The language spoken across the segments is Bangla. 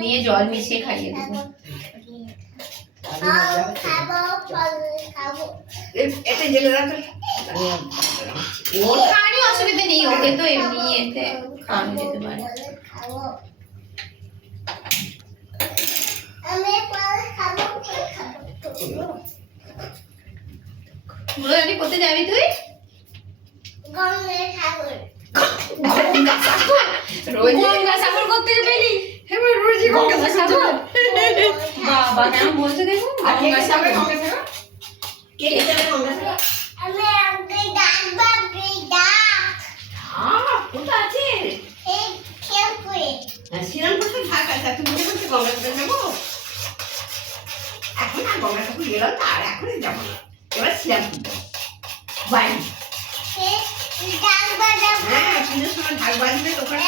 নিয়ে জল মিশিয়ে খাইয়ে দেবো। এটা জেলে রাখো। ওর খাওয়ানি অসুবিধা নেই, ওকে তো এমনি এতে খাওয়ানো যেতে পারে। বুড়ো দাদি কোথায় যাবি তুই? রোজ গঙ্গা সাগর করতে পেলি? হ্যাঁ রোজই গঙ্গা সাগর। বাবা কেমন বলছে দেখো, গঙ্গা সাগর। কে যাবে গঙ্গা সাগর? কোথা আছে? শ্রীরামপুরে ঢাক আছে, তুমি মনে করছো গঙ্গা সাগর যাবো? এখন আর গঙ্গা সাগর গেলাম না, আর এখনই যাবো না। এবার শ্রীরামপুর বাড়ি। হ্যাঁ পুজোর সময় ঢাক বাজবে, ওখানে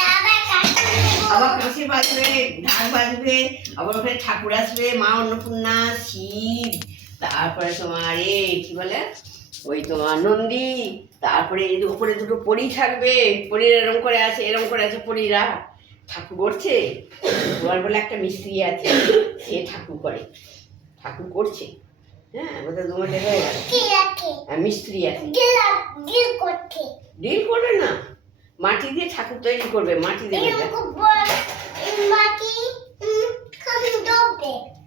আবার কাঁসি বাজবে, ঢাক বাজবে, আবার ওখানে ঠাকুর আসবে, মা অন্নপূর্ণা, শিব, তারপরে তোমার কি বলে ওই তোমার নন্দী, তারপরে এই যে উপরে দুটো পরী থাকবে, পরীরা এরম করে আছে পরীরা ঠাকুর করছে। তোমার বলে একটা মিস্ত্রি আছে, সে ঠাকুর করছে। হ্যাঁ বোধহয় 2 মিনিট হয়ে গেল। মিস্ত্রি আছে, ডিল করবে না, মাটি দিয়ে ঠাকুর তৈরি করবে, মাটি দেবে।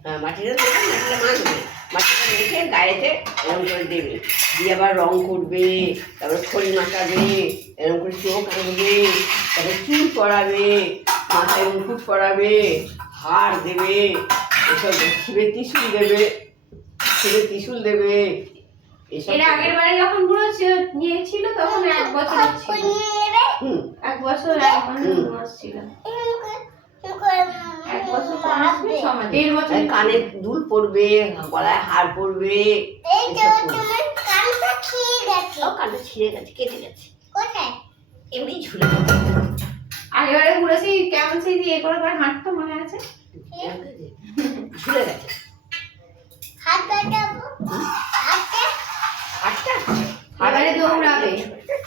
হ্যাঁ মাটিটা দেবে, মাটিটা মাখবে, মাটিটা রেখে গায়েতে এরকম করে দেবে, দিয়ে আবার রং করবে, তারপরে খড়ি মাখাবে, এরকম করে চোখ আঁকবে, তারপরে চুল পরাবে, মাথায় মুকুট পরাবে, হার দেবে, এসব শিবের ত্রিশূল দেবে। এর আগের বারে যখন পুরো নিয়েছিল তখন 1 বছর ছিল। 1 বছর 1 মাস ছিল। 1 বছর 1.5 বছর। কানে দুল পরবে, গলায় হার পরবে, কানটা ছিঁড়ে গেছে, কেটে গেছে, এমনি ঝুলে আগেবারে পুরো সেই কেমন সেই দিয়ে করে হাঁটতো মনে আছে, ঝুলে গেছে।